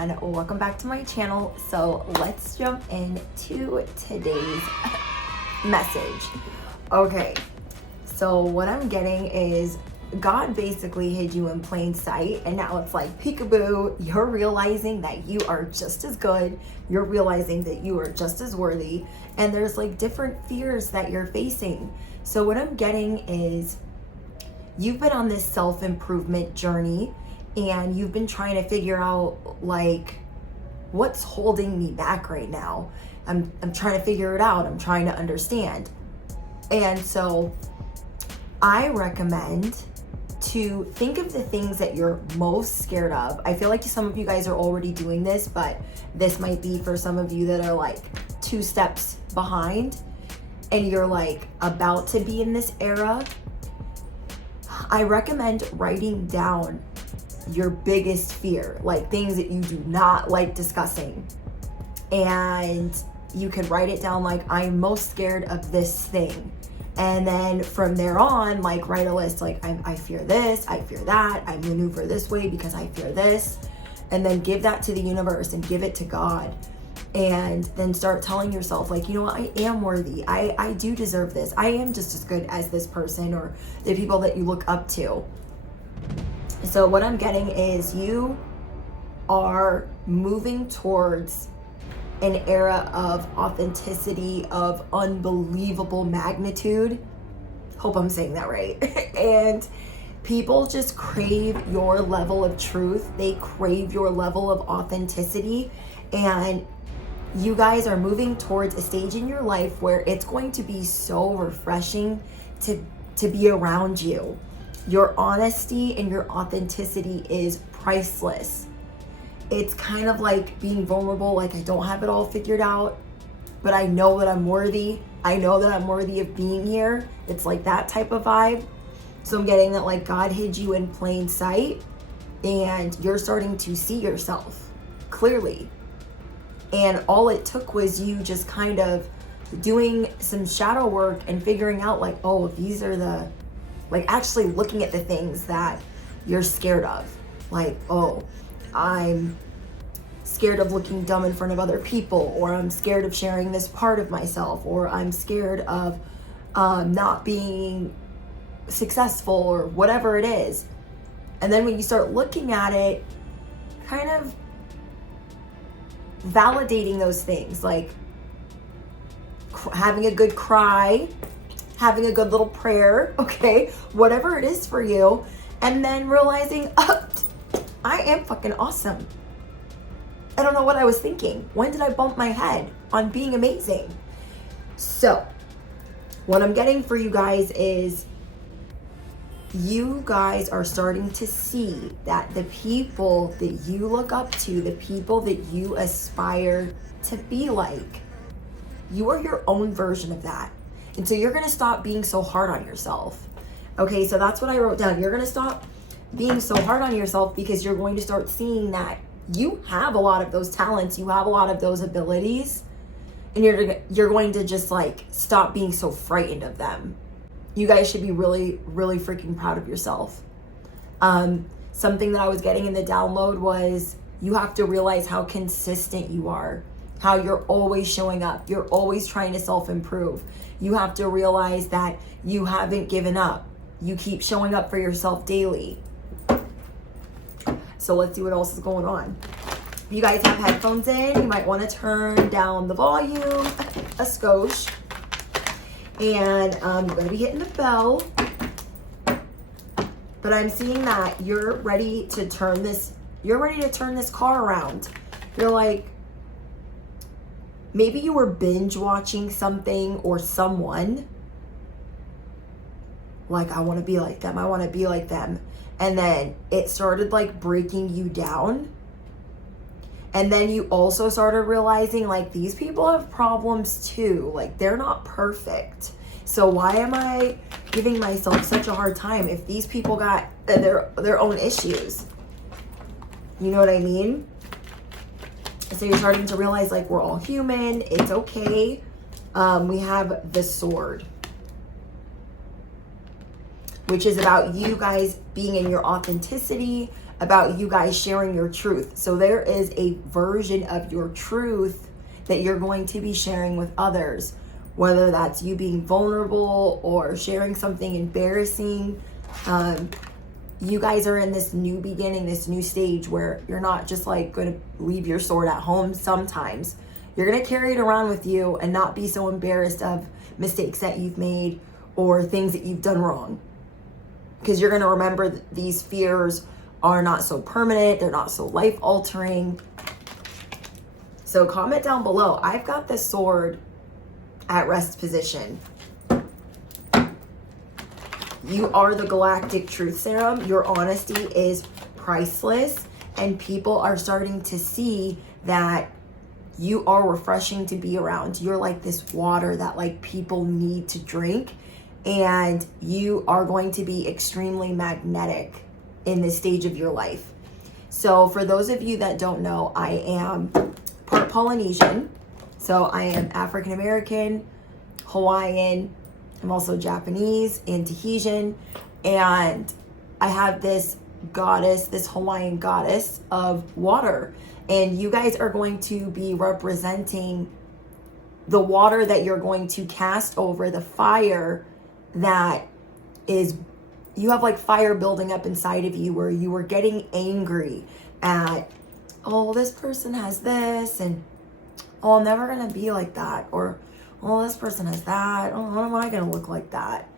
and welcome back to my channel. So let's jump into today's message. Okay, so what I'm getting is God basically hid you in plain sight, and now it's like peekaboo, you're realizing that you are just as good, you're realizing that you are just as worthy, and there's like different fears that you're facing. So what I'm getting is you've been on this self-improvement journey and you've been trying to figure out like what's holding me back right now. I'm trying to figure it out. I'm trying to understand. And so I recommend to think of the things that you're most scared of. I feel like some of you guys are already doing this, but this might be for some of you that are like 2 steps behind and you're like about to be in this era. I recommend writing down your biggest fear, like things that you do not like discussing. And you could write it down like, I'm most scared of this thing. And then from there on, like write a list like, I fear this, I fear that, I maneuver this way because I fear this. And then give that to the universe and give it to God. And then start telling yourself like, you know what, I am worthy. I do deserve this. I am just as good as this person or the people that you look up to. So what I'm getting is you are moving towards an era of authenticity, of unbelievable magnitude. Hope I'm saying that right. And people just crave your level of truth. They crave your level of authenticity. And you guys are moving towards a stage in your life where it's going to be so refreshing to be around you. Your honesty and your authenticity is priceless. It's kind of like being vulnerable, like I don't have it all figured out, but I know that I'm worthy. I know that I'm worthy of being here. It's like that type of vibe. So I'm getting that like God hid you in plain sight and you're starting to see yourself clearly. And all it took was you just kind of doing some shadow work and figuring out like, oh, these are the, like actually looking at the things that you're scared of. Like, oh, I'm scared of looking dumb in front of other people, or I'm scared of sharing this part of myself, or I'm scared of not being successful, or whatever it is. And then when you start looking at it, kind of validating those things, like having a good cry, having a good little prayer, okay, whatever it is for you, and then realizing, oh, I am fucking awesome. I don't know what I was thinking. When did I bump my head on being amazing? So, what I'm getting for you guys is you guys are starting to see that the people that you look up to, the people that you aspire to be like, you are your own version of that. And so you're going to stop being so hard on yourself. Okay, so that's what I wrote down. You're going to stop being so hard on yourself because you're going to start seeing that you have a lot of those talents, you have a lot of those abilities, and you're going to just like stop being so frightened of them. You guys should be really, really freaking proud of yourself. Something that I was getting in the download was you have to realize how consistent you are, how you're always showing up, you're always trying to self-improve. You have to realize that you haven't given up. You keep showing up for yourself daily. So let's see what else is going on. If you guys have headphones in, you might want to turn down the volume a skosh. And I'm going to be hitting the bell. But I'm seeing that you're ready to turn this, car around. You're like, maybe you were binge watching something or someone. Like, I want to be like them. I want to be like them. And then it started like breaking you down. And then you also started realizing like these people have problems too. Like they're not perfect. So why am I giving myself such a hard time if these people got their own issues? You know what I mean? So you're starting to realize like we're all human. It's okay. We have the sword, which is about you guys being in your authenticity, about you guys sharing your truth. So there is a version of your truth that you're going to be sharing with others, whether that's you being vulnerable or sharing something embarrassing. You guys are in this new beginning, this new stage where you're not just like going to leave your sword at home. Sometimes you're going to carry it around with you and not be so embarrassed of mistakes that you've made or things that you've done wrong, because you're going to remember that these fears are not so permanent. They're not so life altering. So comment down below. I've got the sword at rest position. You are the galactic truth serum. Your honesty is priceless, and people are starting to see that you are refreshing to be around. You're like this water that like people need to drink, and you are going to be extremely magnetic in this stage of your life. So for those of you that don't know, I am part Polynesian. So I am African American, Hawaiian, I'm also Japanese and Tahitian, and I have this goddess, this Hawaiian goddess of water, and you guys are going to be representing the water that you're going to cast over the fire that is, you have like fire building up inside of you where you were getting angry at, oh, this person has this, and oh, I'm never gonna be like that, or oh, this person has that, oh, how am I gonna look like that?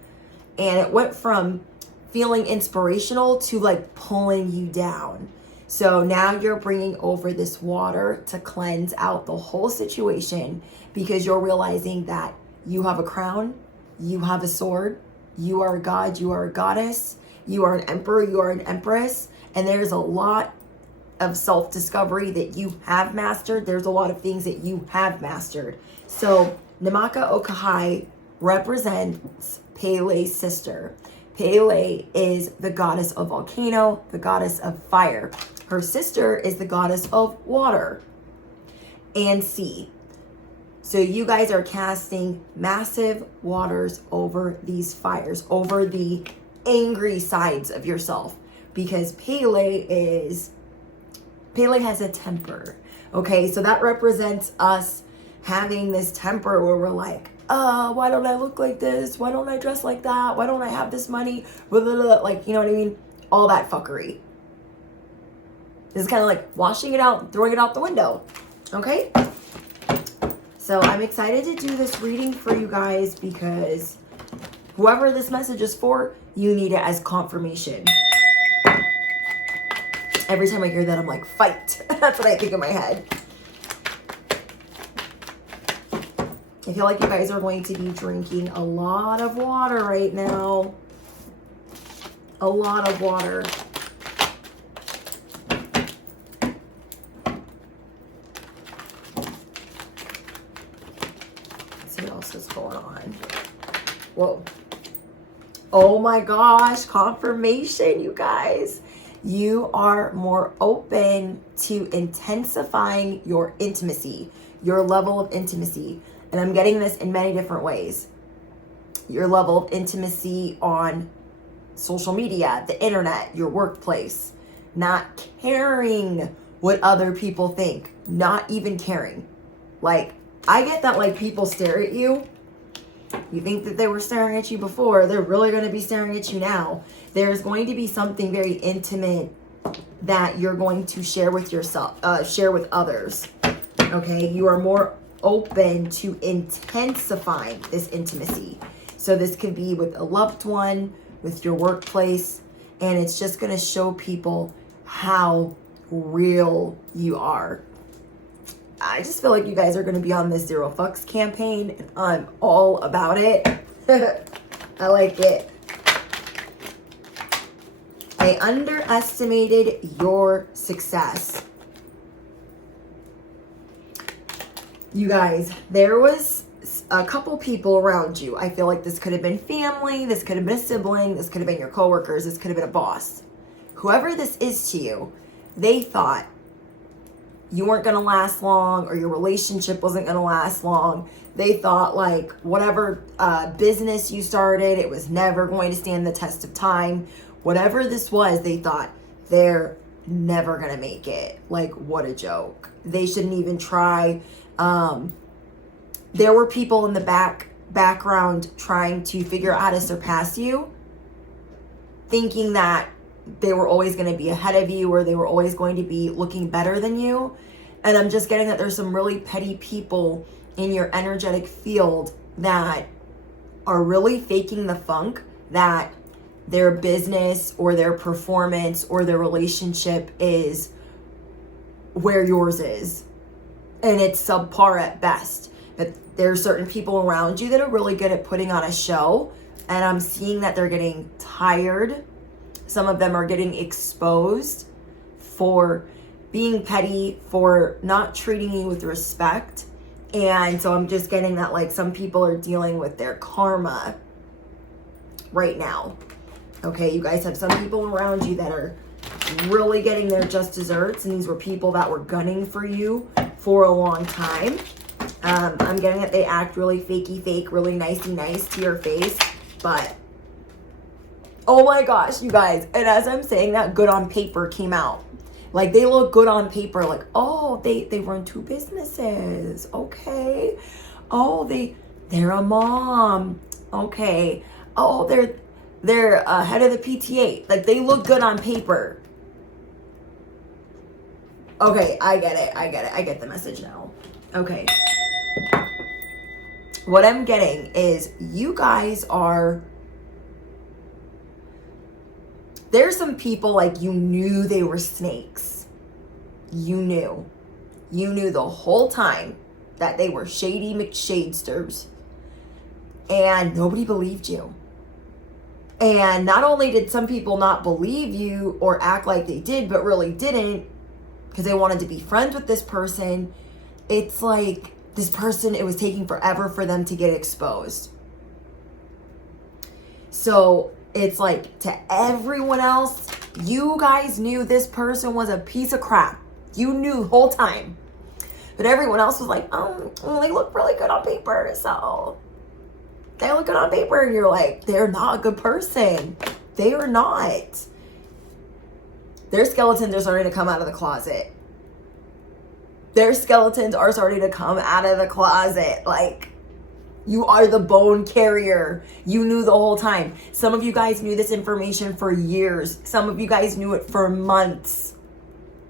And it went from feeling inspirational to like pulling you down. So now you're bringing over this water to cleanse out the whole situation, because you're realizing that you have a crown, you have a sword, you are a god, you are a goddess, you are an emperor, you are an empress, and there's a lot of self-discovery that you have mastered. There's a lot of things that you have mastered. So Namaka Okahai represents Pele's sister. Pele is the goddess of volcano, the goddess of fire. Her sister is the goddess of water and sea. So you guys are casting massive waters over these fires, over the angry sides of yourself, because Pele has a temper. Okay, so that represents us having this temper where we're like, why don't I look like this? Why don't I dress like that? Why don't I have this money? Blah, blah, blah. Like, you know what I mean? All that fuckery. This is kind of like washing it out, throwing it out the window. Okay? So I'm excited to do this reading for you guys, because whoever this message is for, you need it as confirmation. Every time I hear that, I'm like, fight. That's what I think in my head. I feel like you guys are going to be drinking a lot of water right now. A lot of water. Let's see what else is going on. Whoa. Oh my gosh, confirmation, you guys. You are more open to intensifying your intimacy, your level of intimacy. And I'm getting this in many different ways. Your level of intimacy on social media, the internet, your workplace, not caring what other people think, not even caring. Like, I get that, like, people stare at you. You think that they were staring at you before, they're really going to be staring at you now. There's going to be something very intimate that you're going to share with yourself, share with others. Okay, you are more open to intensifying this intimacy. So this could be with a loved one, with your workplace, and it's just going to show people how real you are. I just feel like you guys are going to be on this Zero Fucks campaign, and I'm all about it. I like it. I underestimated your success. You guys, there was a couple people around you. I feel like this could have been family, this could have been a sibling, this could have been your coworkers, this could have been a boss. Whoever this is to you, they thought you weren't going to last long, or your relationship wasn't going to last long. They thought like whatever business you started, it was never going to stand the test of time. Whatever this was, they thought they're never gonna make it. Like, what a joke. They shouldn't even try. There were people in the background trying to figure out how to surpass you, thinking that they were always going to be ahead of you, or they were always going to be looking better than you. And I'm just getting that there's some really petty people in your energetic field that are really faking the funk that their business or their performance or their relationship is where yours is. And it's subpar at best. But there are certain people around you that are really good at putting on a show. And I'm seeing that they're getting tired. Some of them are getting exposed for being petty, for not treating you with respect. And so I'm just getting that, like, some people are dealing with their karma right now. Okay, you guys have some people around you that are really getting their just desserts. And these were people that were gunning for you for a long time. I'm getting that they act really fakey fake, really nicey nice to your face. But oh my gosh, you guys. And as I'm saying that, good on paper came out. Like, they look good on paper. Like, oh, they run 2 businesses. Okay. Oh, they're a mom. Okay. Oh, they're head of the PTA. Like, they look good on paper. Okay, I get it. I get the message now. Okay. What I'm getting is you guys are... There's some people, like, you knew they were snakes. You knew. You knew the whole time that they were shady McShadesters. And nobody believed you. And not only did some people not believe you or act like they did, but really didn't, because they wanted to be friends with this person, it's like this person, it was taking forever for them to get exposed. So it's like, to everyone else, you guys knew this person was a piece of crap. You knew the whole time. But everyone else was like, oh, they look really good on paper, so they look good on paper. And you're like, they're not a good person. They are not. Their skeletons are starting to come out of the closet. Their skeletons are starting to come out of the closet. Like, you are the bone carrier. You knew the whole time. Some of you guys knew this information for years. Some of you guys knew it for months.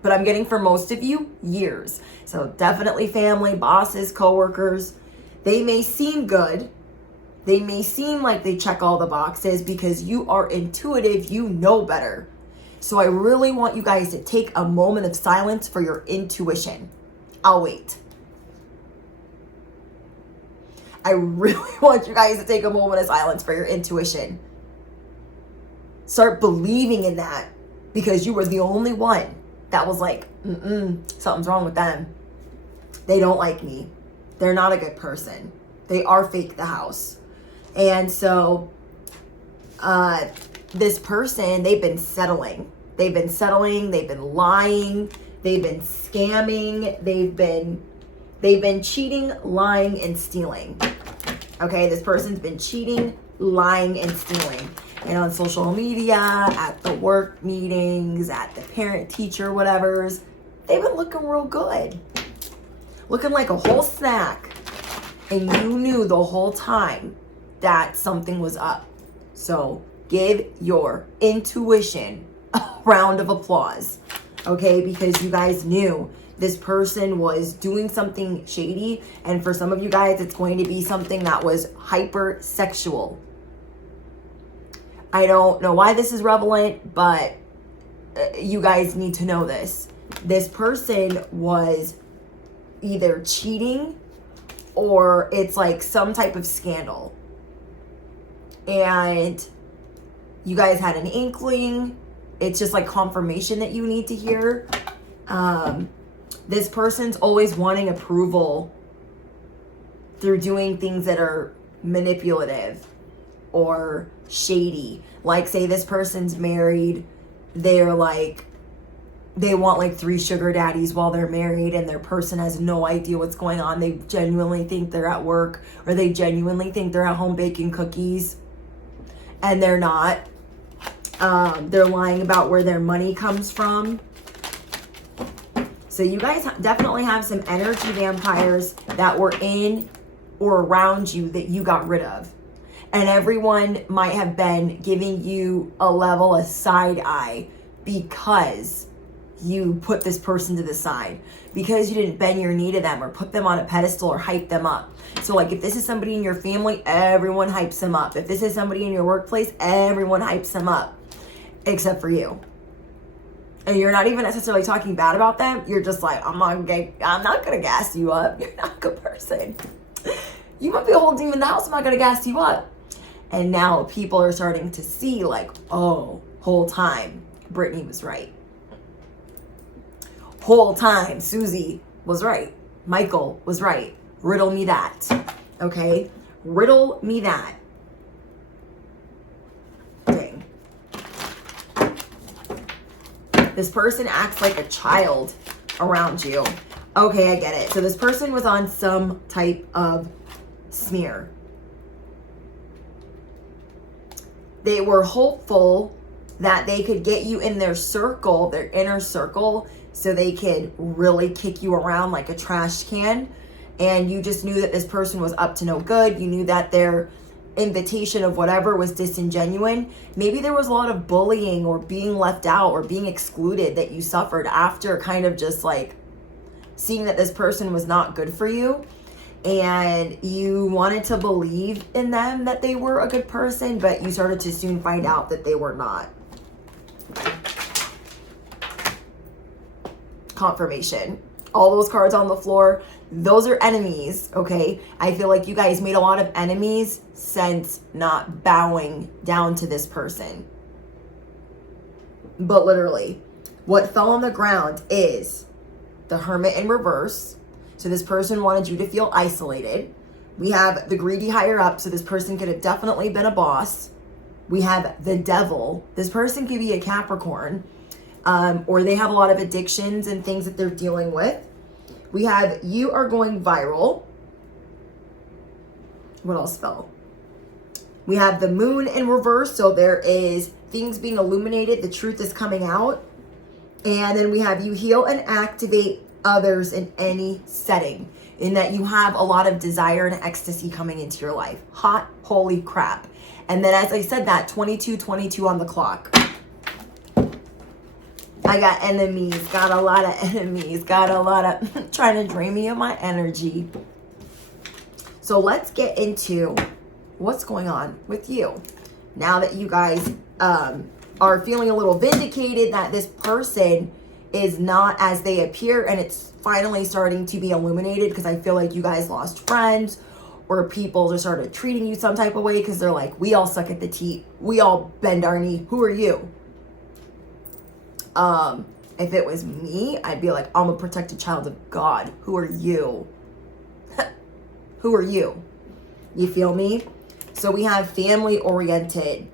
But I'm getting, for most of you, years. So definitely family, bosses, coworkers. They may seem good. They may seem like they check all the boxes because you are intuitive. You know better. So I really want you guys to take a moment of silence for your intuition. I'll wait. I really want you guys to take a moment of silence for your intuition. Start believing in that, because you were the only one that was like, something's wrong with them. They don't like me. They're not a good person. They are fake the house. And so this person, they've been settling. They've been settling. They've been lying. They've been scamming. They've been cheating, lying, and stealing. Okay, this person's been cheating, lying, and stealing. And on social media, at the work meetings, at the parent-teacher whatevers, they've been looking real good. Looking like a whole snack. And you knew the whole time that something was up. So give your intuition a round of applause. Okay, because you guys knew this person was doing something shady. And for some of you guys, it's going to be something that was hypersexual. I don't know why this is relevant, but you guys need to know this. This person was either cheating or it's like some type of scandal. And you guys had an inkling. It's just like confirmation that you need to hear. This person's always wanting approval through doing things that are manipulative or shady. Like, say this person's married, they're like, they want like 3 sugar daddies while they're married, and their person has no idea what's going on. They genuinely think they're at work, or they genuinely think they're at home baking cookies, and they're not. They're lying about where their money comes from. So you guys definitely have some energy vampires that were in or around you that you got rid of. And everyone might have been giving you a side eye because you put this person to the side, because you didn't bend your knee to them or put them on a pedestal or hype them up. So like if this is somebody in your family, everyone hypes them up. If this is somebody in your workplace, everyone hypes them up, except for you. And you're not even necessarily talking bad about them. You're just like, I'm not gonna gas you up. You're not a good person. You might be a whole demon in the house. I'm not gonna gas you up. And now people are starting to see like, oh, whole time Brittany was right. Whole time Susie was right. Michael was right. Riddle me that. Okay? Riddle me that. Dang. This person acts like a child around you. Okay, I get it. So this person was on some type of smear. They were hopeful that they could get you in their circle, their inner circle, so they could really kick you around like a trash can. And you just knew that this person was up to no good. You knew that their invitation of whatever was disingenuous. Maybe there was a lot of bullying or being left out or being excluded that you suffered after kind of just like seeing that this person was not good for you. And you wanted to believe in them that they were a good person, but you started to soon find out that they were not. Confirmation. All those cards on the floor, those are enemies, okay? I feel like you guys made a lot of enemies since not bowing down to this person. But literally, what fell on the ground is the Hermit in reverse. So this person wanted you to feel isolated. We have the greedy higher up. So this person could have definitely been a boss. We have the Devil. This person could be a Capricorn. Or they have a lot of addictions and things that they're dealing with. We have you are going viral. What else fell? We have the Moon in reverse. So there is things being illuminated. The truth is coming out. And then we have you heal and activate others in any setting, in that you have a lot of desire and ecstasy coming into your life. Hot, holy crap. And then as I said that, 22:22 on the clock. I got enemies, got a lot of enemies, got a lot of trying to drain me of my energy. So let's get into what's going on with you. Now that you guys are feeling a little vindicated that this person is not as they appear, and it's finally starting to be illuminated, because I feel like you guys lost friends or people just started treating you some type of way because they're like, we all suck at the teat, we all bend our knee, who are you? If it was me, I'd be like, I'm a protected child of God, who are you? Who are you? You feel me? So we have family oriented.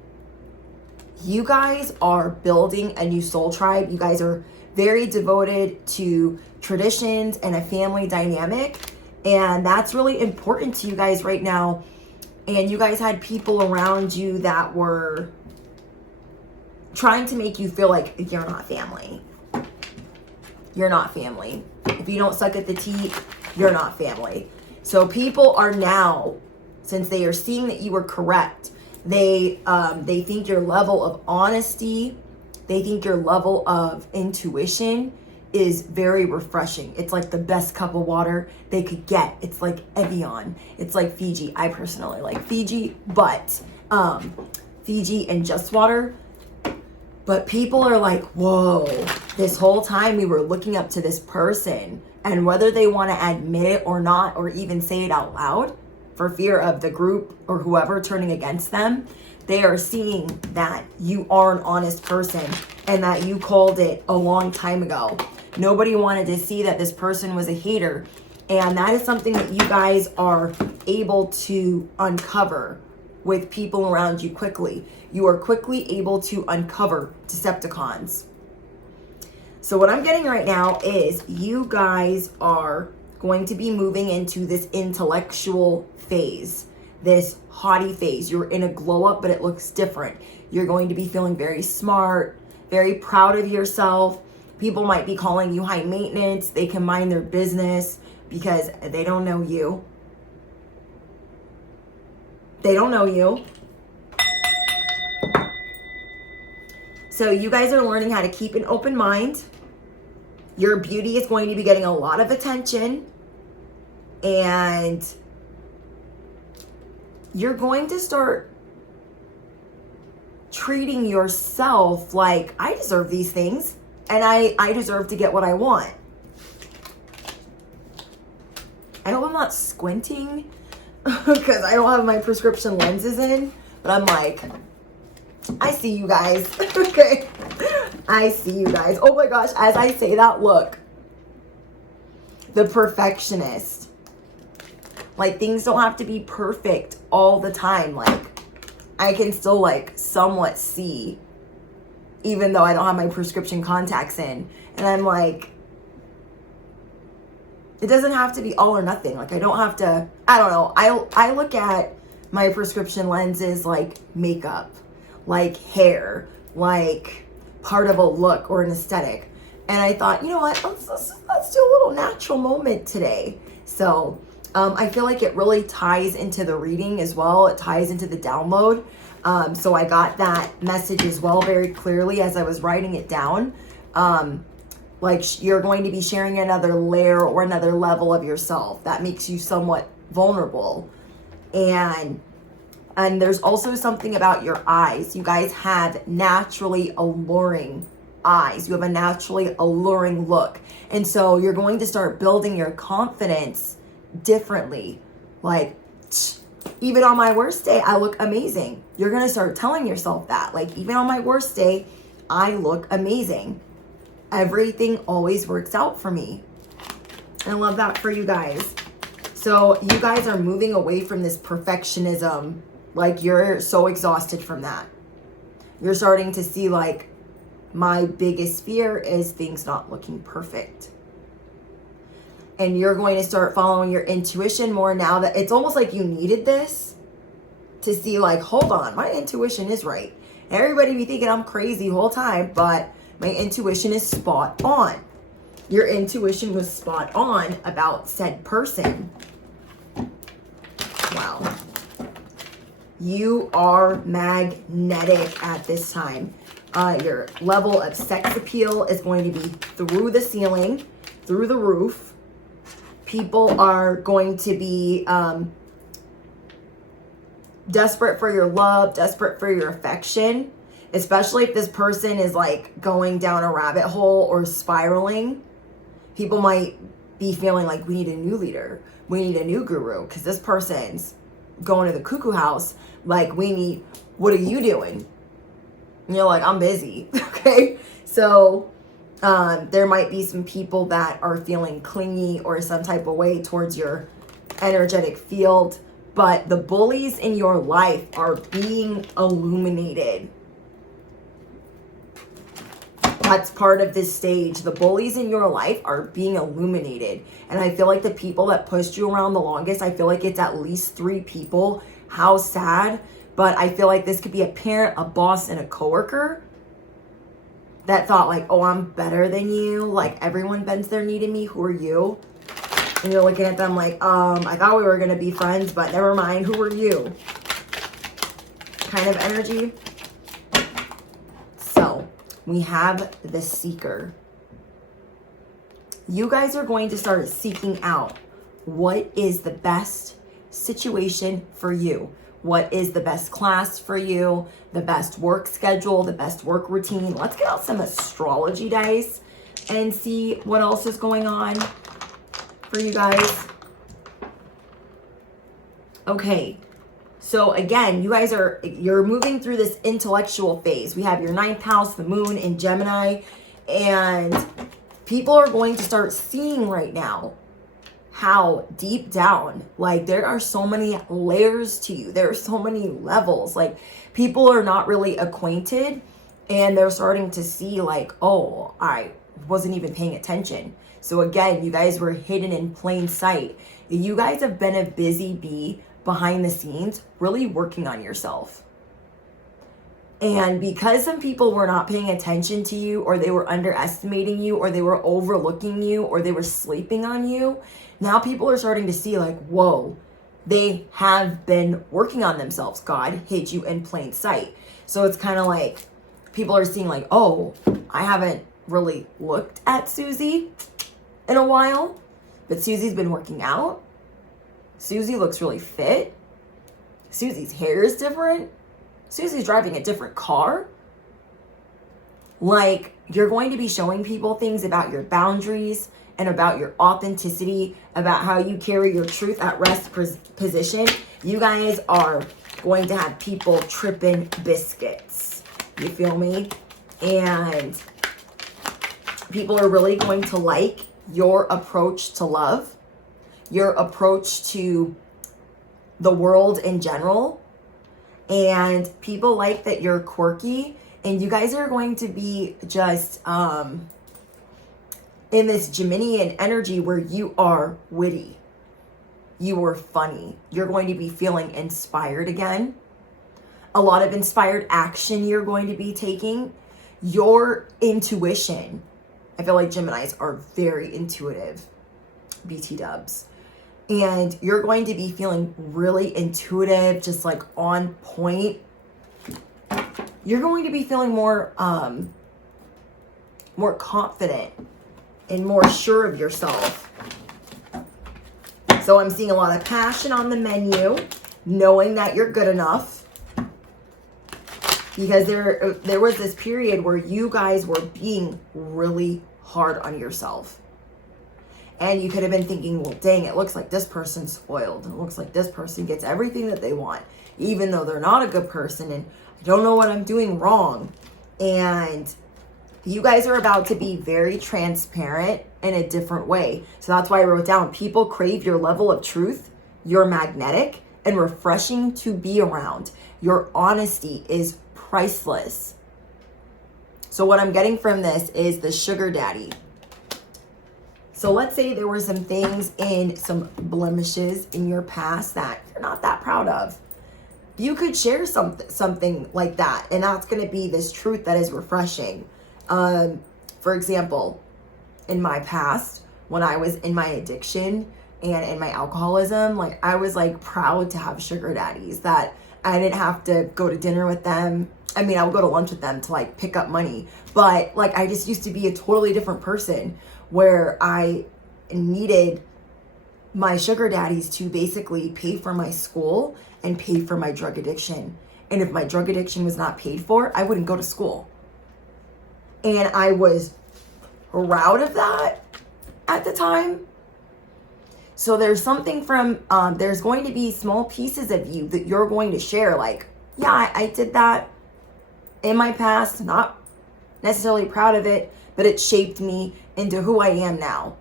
You guys are building a new soul tribe. You guys are very devoted to traditions and a family dynamic, and that's really important to you guys right now. And you guys had people around you that were trying to make you feel like you're not family. You're not family. If you don't suck at the teat, you're not family. So people are now, since they are seeing that you were correct, they think your level of honesty, they think your level of intuition is very refreshing. It's like the best cup of water they could get. It's like Evian. It's like Fiji. I personally like Fiji, but Fiji and just water. But people are like, whoa, this whole time we were looking up to this person, and whether they want to admit it or not, or even say it out loud for fear of the group or whoever turning against them, they are seeing that you are an honest person and that you called it a long time ago. Nobody wanted to see that this person was a hater. And that is something that you guys are able to uncover with people around you quickly. You are quickly able to uncover Decepticons. So what I'm getting right now is you guys are going to be moving into this intellectual phase, this haughty phase. You're in a glow up, but it looks different. You're going to be feeling very smart, very proud of yourself, People might be calling you high maintenance. They can mind their business because they don't know you. They don't know you. So you guys are learning how to keep an open mind. Your beauty is going to be getting a lot of attention. And you're going to start treating yourself like, I deserve these things. And I deserve to get what I want. I hope I'm not squinting because I don't have my prescription lenses in. But I'm like, I see you guys. Okay. I see you guys. Oh my gosh. As I say that, look. The perfectionist. Like, things don't have to be perfect all the time. Like, I can still, like, somewhat see, even though I don't have my prescription contacts in. And I'm like, it doesn't have to be all or nothing. Like, I don't have to, I don't know. I look at my prescription lenses like makeup, like hair, like part of a look or an aesthetic. And I thought, you know what, let's do a little natural moment today. So I feel like it really ties into the reading as well. It ties into the download. So I got that message as well very clearly as I was writing it down. Like, you're going to be sharing another layer or another level of yourself that makes you somewhat vulnerable. And there's also something about your eyes. You guys have naturally alluring eyes. You have a naturally alluring look. And so you're going to start building your confidence differently. Like, even on my worst day, I look amazing. You're going to start telling yourself that. Like, even on my worst day, I look amazing. Everything always works out for me. I love that for you guys. So you guys are moving away from this perfectionism. Like, you're so exhausted from that. You're starting to see, like, my biggest fear is things not looking perfect. And you're going to start following your intuition more now that it's almost like you needed this to see, like, hold on, my intuition is right. Everybody be thinking I'm crazy the whole time, but my intuition is spot on. Your intuition was spot on about said person. Wow. You are magnetic at this time. Your level of sex appeal is going to be through the ceiling, through the roof. People are going to be desperate for your love, desperate for your affection. Especially if this person is like going down a rabbit hole or spiraling. People might be feeling like, we need a new leader. We need a new guru because this person's going to the cuckoo house. Like, what are you doing? And you're like, I'm busy. Okay. So there might be some people that are feeling clingy or some type of way towards your energetic field. But the bullies in your life are being illuminated. That's part of this stage. The bullies in your life are being illuminated. And I feel like the people that pushed you around the longest, I feel like it's at least 3 people. How sad. But I feel like this could be a parent, a boss, and a coworker that thought like, oh, I'm better than you. Like, everyone bends their knee to me. Who are you? And you're looking at them like, I thought we were going to be friends, but never mind. Who are you? Kind of energy. So we have the seeker. You guys are going to start seeking out what is the best situation for you. What is the best class for you, the best work schedule, the best work routine. Let's get out some astrology dice and see what else is going on for you guys. Okay, so again, you guys you're moving through this intellectual phase. We have your 9th house, the moon in Gemini, and people are going to start seeing right now how deep down, like, there are so many layers to you. There are so many levels. Like, people are not really acquainted and they're starting to see like, oh, I wasn't even paying attention. So again, you guys were hidden in plain sight. You guys have been a busy bee behind the scenes, really working on yourself. And because some people were not paying attention to you, or they were underestimating you, or they were overlooking you, or they were sleeping on you, now people are starting to see like, whoa, they have been working on themselves. God hid you in plain sight. So it's kind of like people are seeing like, oh, I haven't really looked at Susie in a while, but Susie's been working out. Susie looks really fit. Susie's hair is different. Susie's driving a different car. Like, you're going to be showing people things about your boundaries and about your authenticity, about how you carry your truth at rest position. You guys are going to have people tripping biscuits. You feel me? And people are really going to like your approach to love, your approach to the world in general. And people like that you're quirky, and you guys are going to be just in this Geminian energy where you are witty, you are funny, you're going to be feeling inspired again. A lot of inspired action you're going to be taking. Your intuition, I feel like Geminis are very intuitive, BT dubs. And you're going to be feeling really intuitive, just like on point. You're going to be feeling more confident and more sure of yourself. So I'm seeing a lot of passion on the menu, knowing that you're good enough. Because there was this period where you guys were being really hard on yourself. And you could have been thinking, well, dang, it looks like this person's spoiled. It looks like this person gets everything that they want, even though they're not a good person. And I don't know what I'm doing wrong. And you guys are about to be very transparent in a different way. So that's why I wrote down, people crave your level of truth. You're magnetic and refreshing to be around. Your honesty is priceless. So what I'm getting from this is the sugar daddy. So let's say there were some things and some blemishes in your past that you're not that proud of. You could share something like that, and that's going to be this truth that is refreshing. For example, in my past, when I was in my addiction and in my alcoholism, like I was like proud to have sugar daddies, that I didn't have to go to dinner with them. I mean, I would go to lunch with them to like pick up money, but like I just used to be a totally different person, where I needed my sugar daddies to basically pay for my school and pay for my drug addiction. And if my drug addiction was not paid for, I wouldn't go to school. And I was proud of that at the time. So there's something from, there's going to be small pieces of you that you're going to share. Like, yeah, I did that in my past, not necessarily proud of it, but it shaped me into who I am now.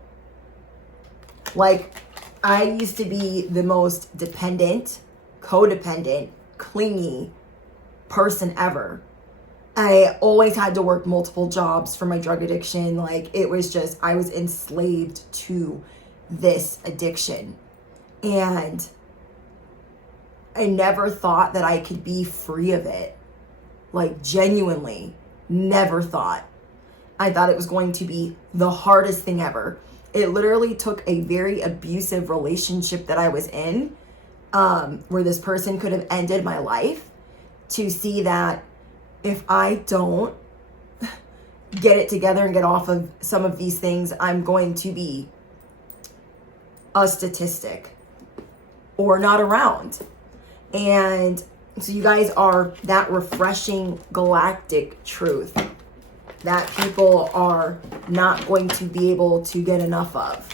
Like, I used to be the most dependent, codependent, clingy person ever. I always had to work multiple jobs for my drug addiction. Like, it was just, I was enslaved to this addiction. And I never thought that I could be free of it. Like, genuinely, never thought. I thought it was going to be the hardest thing ever. It literally took a very abusive relationship that I was in, where this person could have ended my life, to see that if I don't get it together and get off of some of these things, I'm going to be a statistic or not around. And so you guys are that refreshing galactic truth that people are not going to be able to get enough of.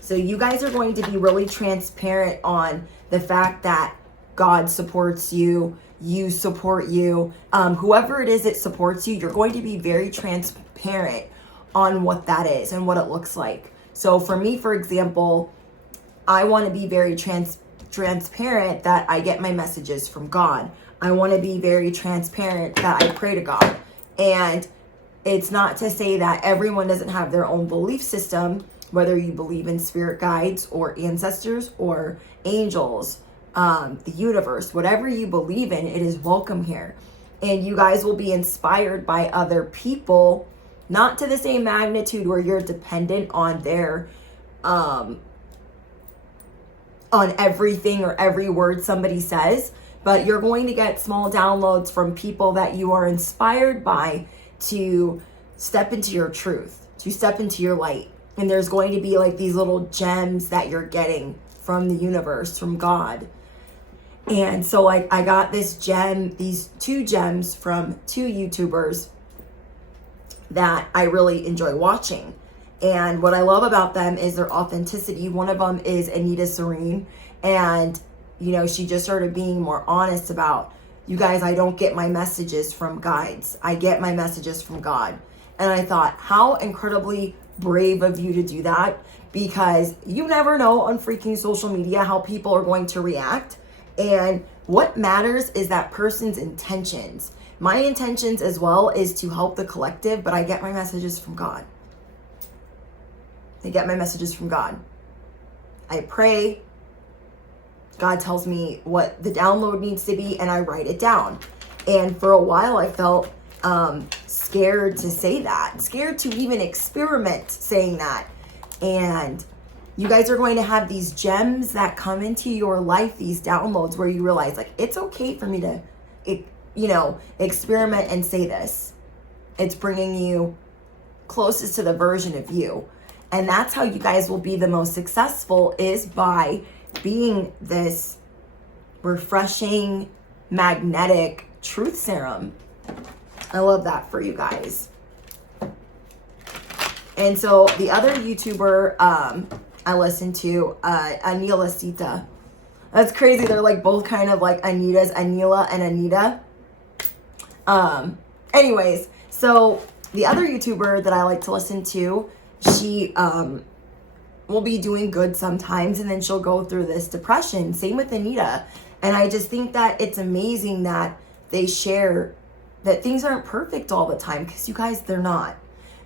So you guys are going to be really transparent on the fact that God supports you, you support you, whoever it is that supports you, you're going to be very transparent on what that is and what it looks like. So for me, for example, I want to be very transparent that I get my messages from God. I want to be very transparent that I pray to God. And it's not to say that everyone doesn't have their own belief system, whether you believe in spirit guides or ancestors or angels, the universe, whatever you believe in, it is welcome here. and you guys will be inspired by other people, not to the same magnitude where you're dependent on their on everything or every word somebody says, but you're going to get small downloads from people that you are inspired by to step into your truth, to step into your light. And there's going to be like these little gems that you're getting from the universe, from God. And so like I got this gem, these 2 gems from 2 YouTubers that I really enjoy watching. And what I love about them is their authenticity. One of them is Anita Serene. And, you know, she just started being more honest about, you guys, I don't get my messages from guides. I get my messages from God. And I thought, how incredibly brave of you to do that, because you never know on freaking social media how people are going to react. And what matters is that person's intentions. My intentions as well is to help the collective, but I get my messages from God. I get my messages from God. I pray. God tells me what the download needs to be, and I write it down. And for a while I felt scared to say that, scared to even experiment saying that. And you guys are going to have these gems that come into your life, these downloads where you realize like, it's okay for me to, you know, experiment and say this. It's bringing you closest to the version of you. And that's how you guys will be the most successful, is by being this refreshing, magnetic truth serum. I love that for you guys. And so the other YouTuber I listened to, Anila Sita. That's crazy. They're like both kind of like Anita's, Anila and Anita. Anyways, so the other YouTuber that I like to listen to, she will be doing good sometimes, and then she'll go through this depression. Same with Anita. And I just think that it's amazing that they share that things aren't perfect all the time, because you guys, they're not.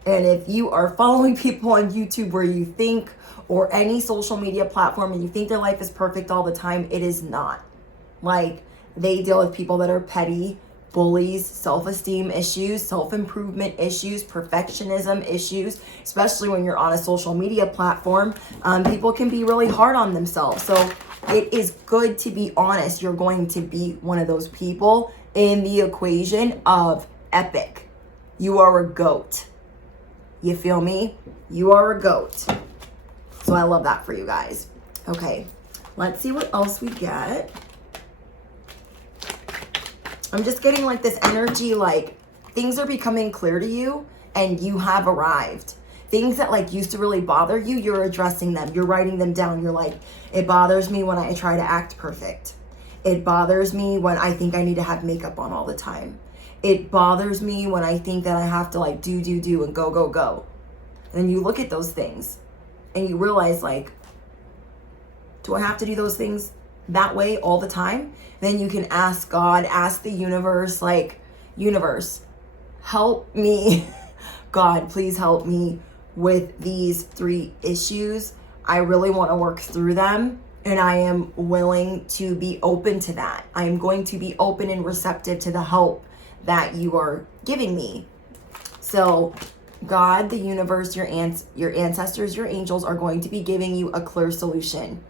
And if you are following people on YouTube where you think, or any social media platform, and you think their life is perfect all the time, it is not. Like, they deal with people that are petty, bullies, self-esteem issues, self-improvement issues, perfectionism issues, especially when you're on a social media platform. People can be really hard on themselves. So it is good to be honest. You're going to be one of those people in the equation of epic. You are a goat. You feel me? You are a goat. So I love that for you guys. Okay, let's see what else we get. I'm just getting like this energy, like things are becoming clear to you and you have arrived. Things that like used to really bother you, you're addressing them. You're writing them down. You're like, it bothers me when I try to act perfect. It bothers me when I think I need to have makeup on all the time. It bothers me when I think that I have to like do and go. And you look at those things and you realize like, do I have to do those things that way all the time? Then you can ask God, ask the universe, like, universe, help me. God, please help me with these 3 issues. I really want to work through them, and I am willing to be open to that. I am going to be open and receptive to the help that you are giving me. So God, the universe, your ancestors, your angels are going to be giving you a clear solution.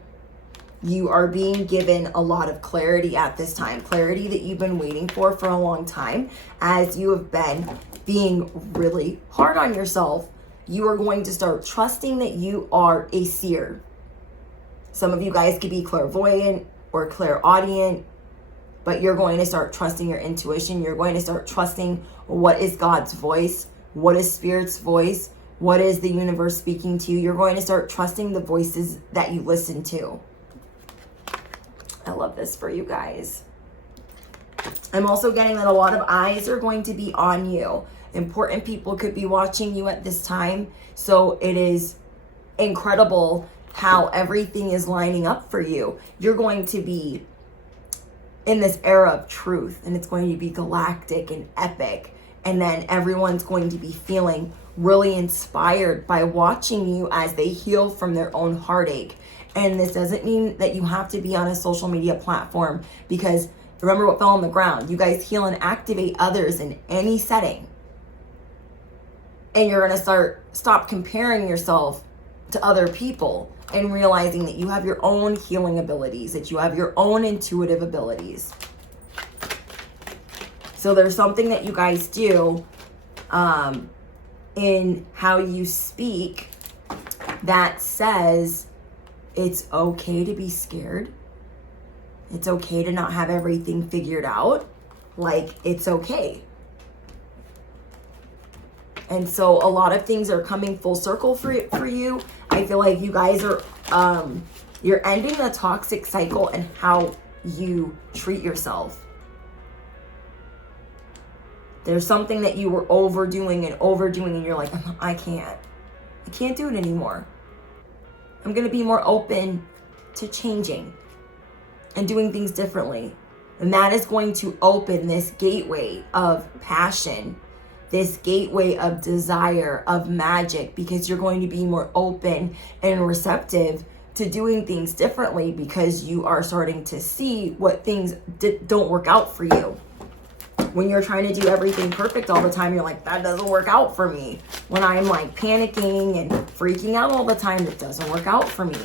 You are being given a lot of clarity at this time. Clarity that you've been waiting for a long time, as you have been being really hard on yourself. You are going to start trusting that you are a seer. Some of you guys could be clairvoyant or clairaudient, but you're going to start trusting your intuition. You're going to start trusting what is God's voice, what is Spirit's voice, what is the universe speaking to you. You're going to start trusting the voices that you listen to. I love this for you guys. I'm also getting that a lot of eyes are going to be on you. Important people could be watching you at this time. So it is incredible how everything is lining up for you. You're going to be in this era of truth, and it's going to be galactic and epic. And then everyone's going to be feeling really inspired by watching you as they heal from their own heartache. And this doesn't mean that you have to be on a social media platform, because Remember what fell on the ground. You guys heal and activate others in any setting. And you're going to stop comparing yourself to other people and realizing that you have your own healing abilities, that you have your own intuitive abilities. So there's something that you guys do in how you speak that says it's okay to be scared. It's okay to not have everything figured out. Like, it's okay. And so a lot of things are coming full circle for you. I feel like you guys are, you're ending the toxic cycle and how you treat yourself. There's something that you were overdoing and you're like, I can't do it anymore. I'm going to be more open to changing and doing things differently. And that is going to open this gateway of passion, this gateway of desire, of magic, because you're going to be more open and receptive to doing things differently because you are starting to see what things don't work out for you. When you're trying to do everything perfect all the time, you're like, that doesn't work out for me. When I'm like panicking and freaking out all the time, it doesn't work out for me.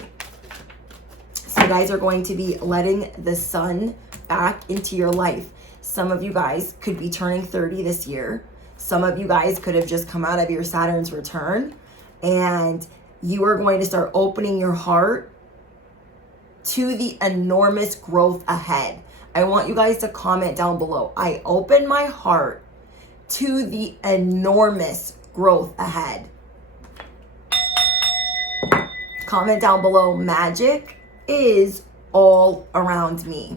So you guys are going to be letting the sun back into your life. Some of you guys could be turning 30 this year. Some of you guys could have just come out of your Saturn's return, and you are going to start opening your heart to the enormous growth ahead. I want you guys to comment down below. I open my heart to the enormous growth ahead. Comment down below. Magic is all around me.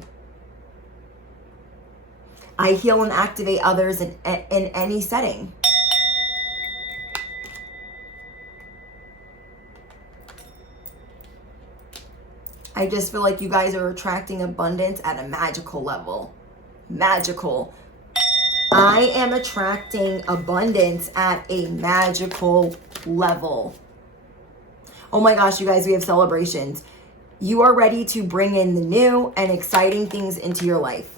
I heal and activate others in any setting. I just feel like you guys are attracting abundance at a magical level. Magical. I am attracting abundance at a magical level. Oh my gosh, you guys, we have celebrations. You are ready to bring in the new and exciting things into your life.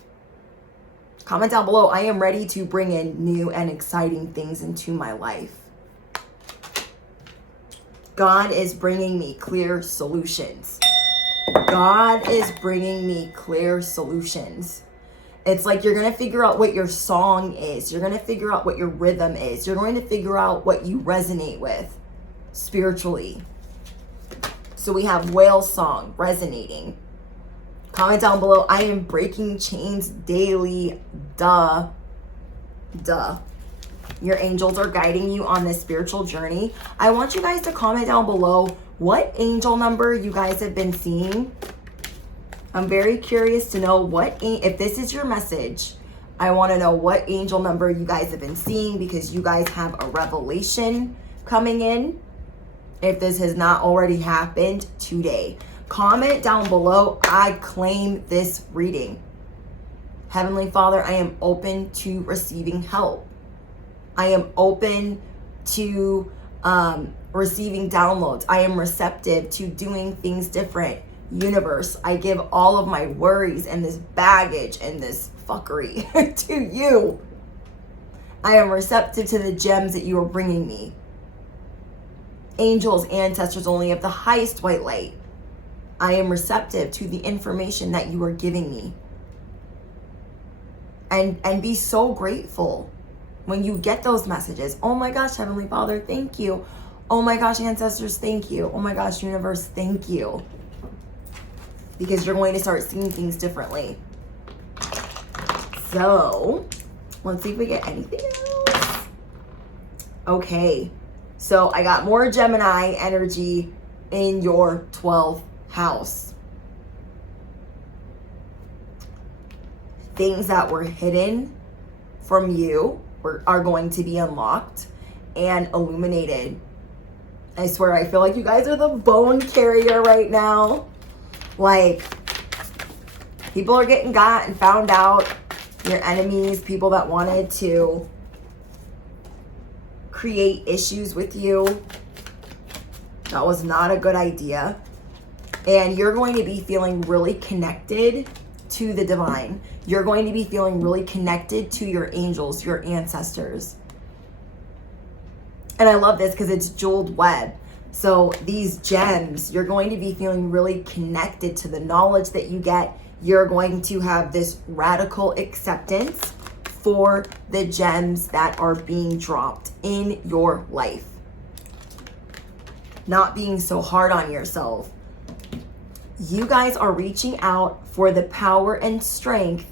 Comment down below. I am ready to bring in new and exciting things into my life. God is bringing me clear solutions. God is bringing me clear solutions. It's like you're going to figure out what your song is. You're going to figure out what your rhythm is. You're going to figure out what you resonate with spiritually. So we have whale song resonating. Comment down below. I am breaking chains daily. Duh. Your angels are guiding you on this spiritual journey. I want you guys to comment down below what angel number you guys have been seeing. I'm very curious to know if this is your message. I want to know what angel number you guys have been seeing, because you guys have a revelation coming in. If this has not already happened today, comment down below. I claim this reading. Heavenly Father, I am open to receiving help. I am open to receiving downloads. I am receptive to doing things different. Universe, I give all of my worries and this baggage and this fuckery to you. I am receptive to the gems that you are bringing me. Angels, ancestors, only of the highest white light. I am receptive to the information that you are giving me. And be so grateful when you get those messages. Oh my gosh, Heavenly Father, thank you. Oh my gosh, ancestors, thank you. Oh my gosh, universe, thank you. Because you're going to start seeing things differently. So, let's see if we get anything else. Okay, so I got more Gemini energy in your 12th house. Things that were hidden from you are going to be unlocked and illuminated. I swear, I feel like you guys are the bone carrier right now. Like, people are getting got and found out. Your enemies, people that wanted to create issues with you. That was not a good idea. And you're going to be feeling really connected to the divine. You're going to be feeling really connected to your angels, your ancestors. And I love this because it's jeweled web. So these gems, you're going to be feeling really connected to the knowledge that you get. You're going to have this radical acceptance for the gems that are being dropped in your life. Not being so hard on yourself. You guys are reaching out for the power and strength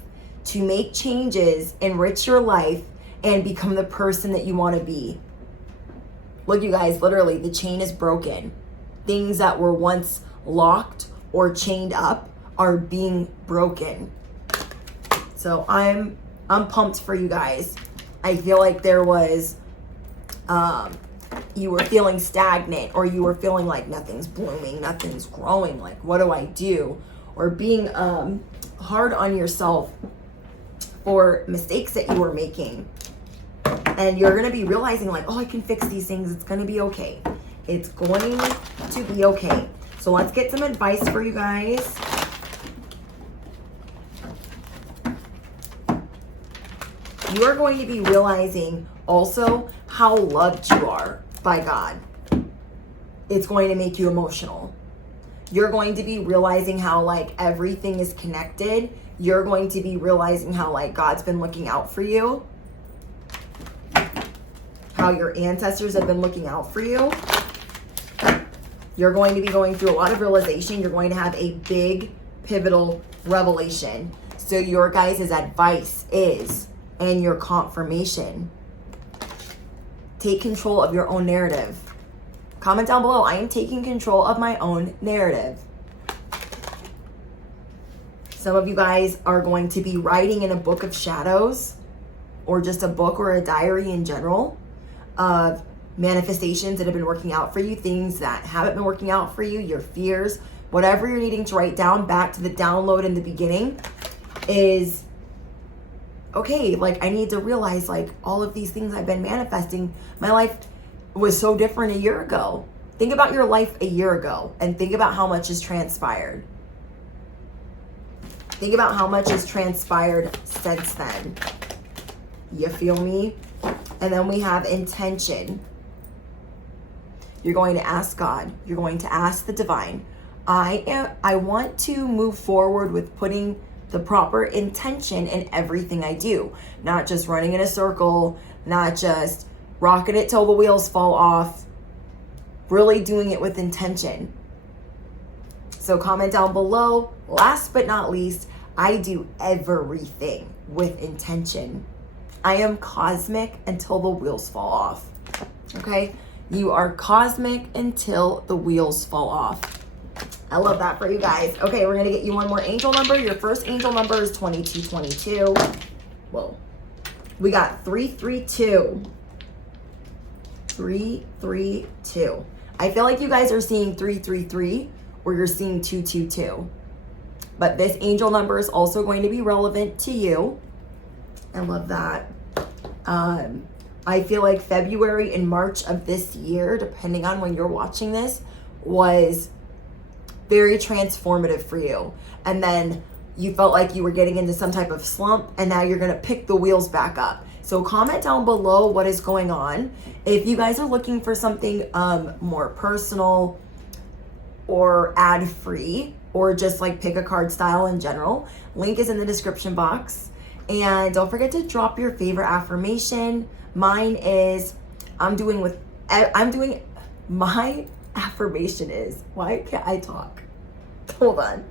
to make changes, enrich your life, and become the person that you want to be. Look, you guys, literally, the chain is broken. Things that were once locked or chained up are being broken. So I'm pumped for you guys. I feel like there was, you were feeling stagnant, or you were feeling like nothing's blooming, nothing's growing. Like, what do I do? Or being hard on yourself for mistakes that you were making. And you're going to be realizing like, oh, I can fix these things. It's going to be okay. It's going to be okay. So let's get some advice for you guys. You are going to be realizing also how loved you are by God. It's going to make you emotional. You're going to be realizing how like everything is connected. You're going to be realizing how like God's been looking out for you. How your ancestors have been looking out for you. You're going to be going through a lot of realization. You're going to have a big pivotal revelation. So your guys' advice is, and your confirmation, take control of your own narrative. Comment down below, I am taking control of my own narrative. Some of you guys are going to be writing in a book of shadows, or just a book or a diary in general, of manifestations that have been working out for you, things that haven't been working out for you, your fears, whatever you're needing to write down. Back to the download in the beginning is, okay, like I need to realize like all of these things I've been manifesting. My life was so different a year ago. Think about your life a year ago and think about how much has transpired. Think about how much has transpired since then. You feel me? And then we have intention. You're going to ask God. You're going to ask the divine. I want to move forward with putting the proper intention in everything I do. Not just running in a circle, not just rocking it till the wheels fall off. Really doing it with intention. So comment down below. Last but not least, I do everything with intention. I am cosmic until the wheels fall off. Okay? You are cosmic until the wheels fall off. I love that for you guys. Okay, we're going to get you one more angel number. Your first angel number is 2222. Whoa. We got 332. 332. I feel like you guys are seeing 333 or you're seeing 222. But this angel number is also going to be relevant to you. I love that. I feel like February and March of this year, depending on when you're watching this, was very transformative for you. And then you felt like you were getting into some type of slump, and now you're going to pick the wheels back up. So comment down below what is going on. If you guys are looking for something more personal or ad-free, or just like pick a card style in general, link is in the description box. And don't forget to drop your favorite affirmation. Mine is, my affirmation is, why can't I talk? Hold on.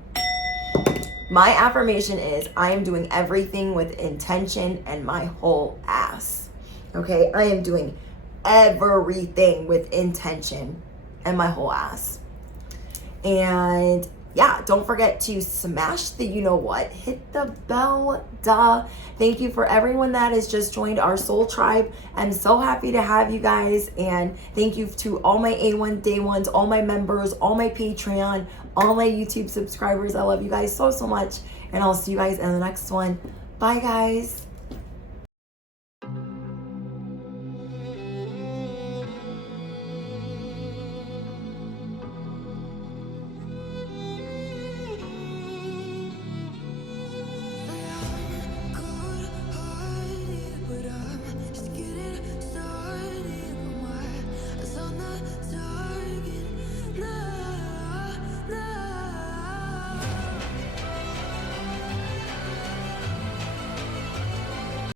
My affirmation is, I am doing everything with intention and my whole ass. Okay, I am doing everything with intention and my whole ass. And yeah, don't forget to smash the you know what, hit the bell, duh. Thank you for everyone that has just joined our soul tribe. I'm so happy to have you guys, and thank you to all my A1 day ones, all my members, all my Patreon, all my YouTube subscribers. I love you guys so much, and I'll see you guys in the next one. Bye guys.